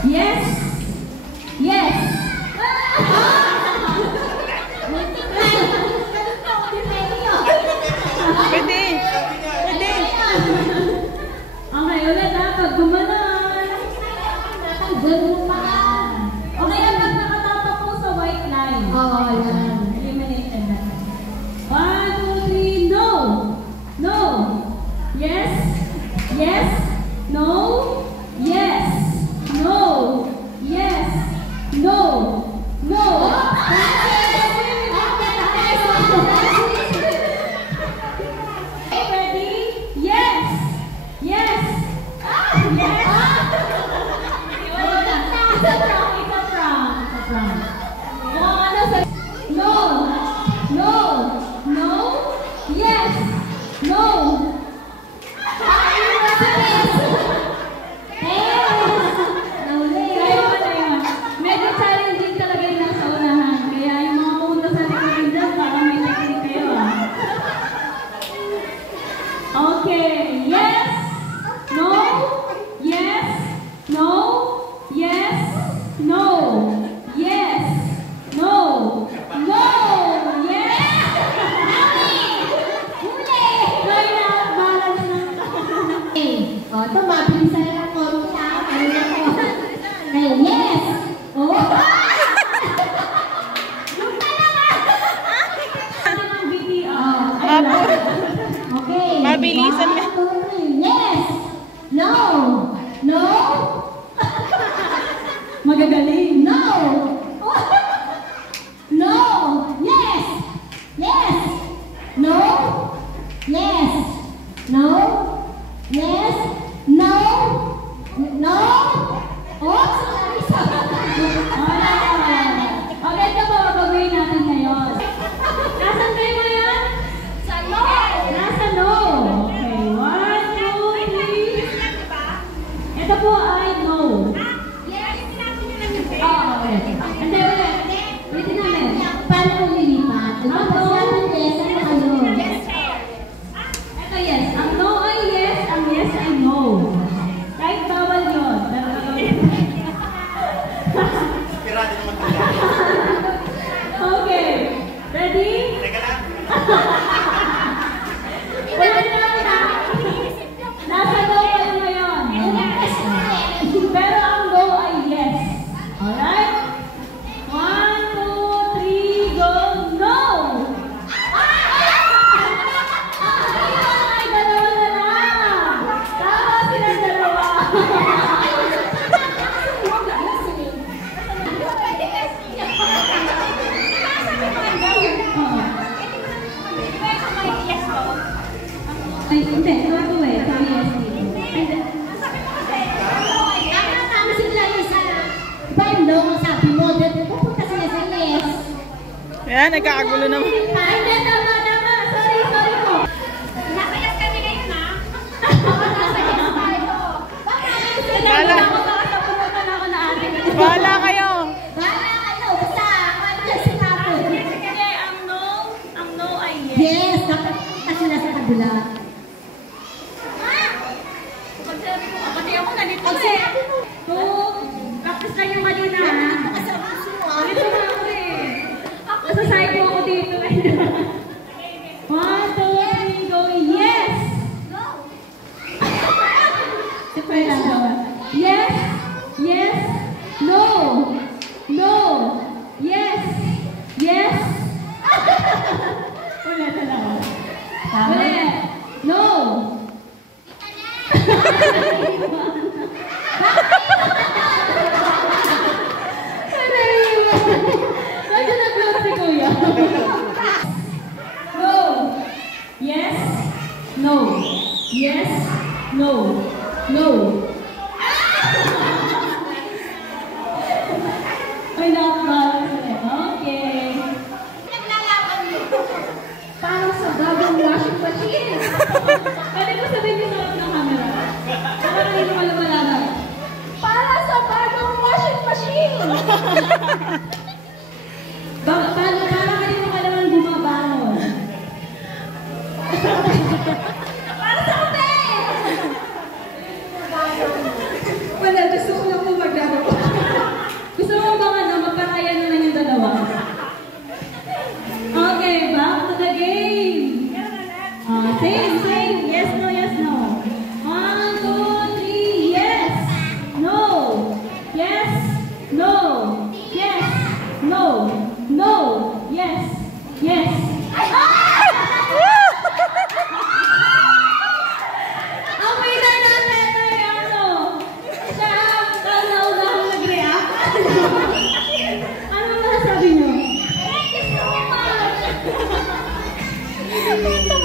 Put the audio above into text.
Yes. Yes. Pwede. Pwede. Okay, ulit ha. Pag gumanon. Ganun pa. Okay, pag nakatapak po sa white line. Oo, yan. Eliminated na. 1, 2, 3, no. No. Yes. Yes. No. Yes. No. Yes. No. No. Ready? Yes. Yes. Yes. It's a prank. No. No. No. Yes. No. Medyo challenging talaga yung nasa unahan. Kaya yung mga pumunta sa likod dyan, parang may technique kayo ah. Okay. Yes. No. Yes. No. Yes. No. Yes. No. No. Yes. Huli. Huli na. Balance na. O, ito mabilisan na lang konti ha. Ano na ko? Okay, yes. Oh. Yung talaga. Ano ng BTR? Okay. Mabilisan na. 1, 2, 3. Yes. No. No. Magagaling. No. No. Yes. Yes. No. Yes. No. Yes. No. No. Oh, sorry. Okay, ito po. Gagawin natin ngayon. Nasaan kayo ngayon? Sa no. Nasa no. Okay. 1, 2, 3. Ito po ay no. Okay. Hindi, ulit. Ulitin namin. Paano kung lilipat? Ang no ay yes, ang ano? Ito yes. Ang no ay yes, ang yes ay no. Kahit bawal yun. Okay. Ready? Wala na. Nasa no kayo ngayon. Pero ang no ay yes. Alright? 1, 2, 3, go! No! Ay, dalawa na lang! Tama silang dalawa! Ay, hindi. Ito eh. Ito yes. Tama sila isa. Iba yung no, sabi mo. Pupunta sila sa yes. Ayan, nagkakagulo naman. Ay, hindi. Tama. Sorry po. Nakayas kami ngayon ha? Nakayas tayo. Bahala. Bahala kayo. Bahala kayo. Basta, mandiyan si Tapo. Sige, ang no ay yes. Yes, nakakita sila sa kabila. Pati ako ganito eh. Practice lang yung kanina ha. Ganito na ako eh. Nasasay ko ako dito eh. 1, 2, 3, go. Yes! Sipay lang daw. Yes! Yes! No! No! Yes! Yes! Ulit na lang. Ulit! No! Medyo nag-close si Kuya. No. Yes. No. Yes. No. No. Ito.